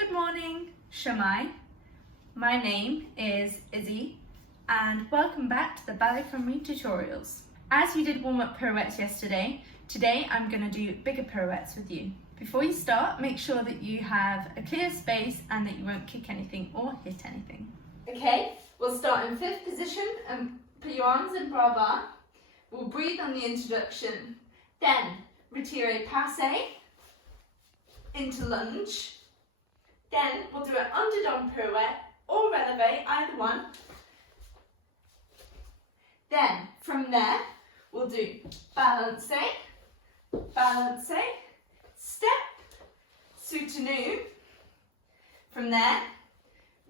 Good morning, Shamai. My name is Izzy and welcome back to the Ballet Cymru tutorials. As you did warm-up pirouettes yesterday, today I'm going to do bigger pirouettes with you. Before you start, make sure that you have a clear space and that you won't kick anything or hit anything. Okay, we'll start in fifth position and put your arms in bras bar. We'll breathe on the introduction, then retire passe into lunge. Then we'll do an underdone pirouette or releve, either one. Then from there, we'll do balance, balance, step, soutenu. From there,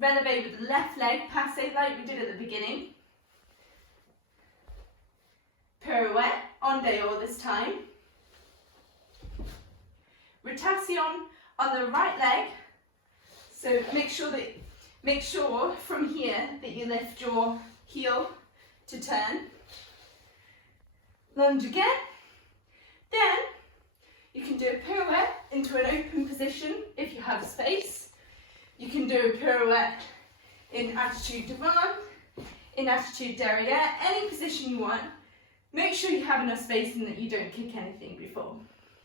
releve with the left leg, passe like we did at the beginning. Pirouette, en dehors this time. Rotation on the right leg. So make sure from here that you lift your heel to turn. Lunge again. Then you can do a pirouette into an open position if you have space. You can do a pirouette in attitude devant, in attitude derrière, any position you want. Make sure you have enough space and that you don't kick anything before.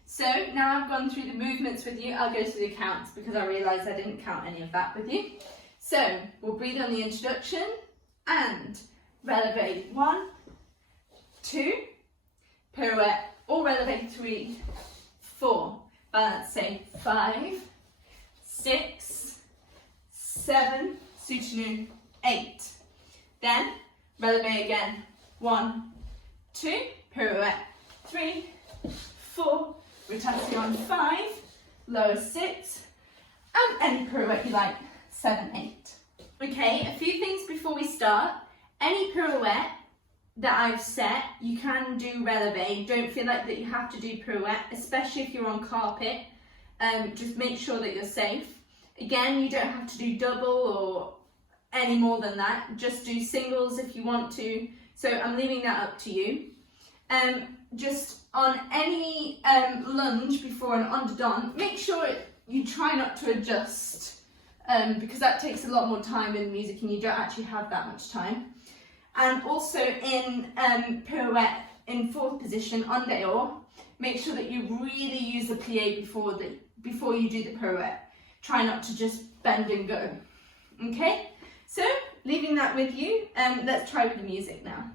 So now I've gone through the movements with you, I'll go to the counts because I realised I didn't count any of that with you. So we'll breathe on the introduction and releve 1, 2, pirouette or releve 3, 4, balance 5, 6, 7, soutenu 8. Then releve again 1, 2, pirouette 3, 4, rotation 5, lower 6, and any pirouette you like, 7, 8. Okay, a few things before we start. Any pirouette that I've set, you can do releve. Don't feel like that you have to do pirouette, especially if you're on carpet. Just make sure that you're safe. Again, you don't have to do double or any more than that. Just do singles if you want to. So I'm leaving that up to you. Just on any lunge before an underdone, make sure you try not to adjust because that takes a lot more time in music and you don't actually have that much time. And also in pirouette in fourth position, en dehors, make sure that you really use the plie before you do the pirouette. Try not to just bend and go. Okay, so leaving that with you, let's try with the music now.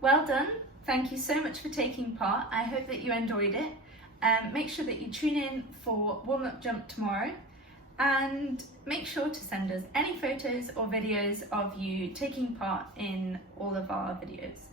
Well done. Thank you so much for taking part. I hope that you enjoyed it. Make sure that you tune in for warm-up jump tomorrow and make sure to send us any photos or videos of you taking part in all of our videos.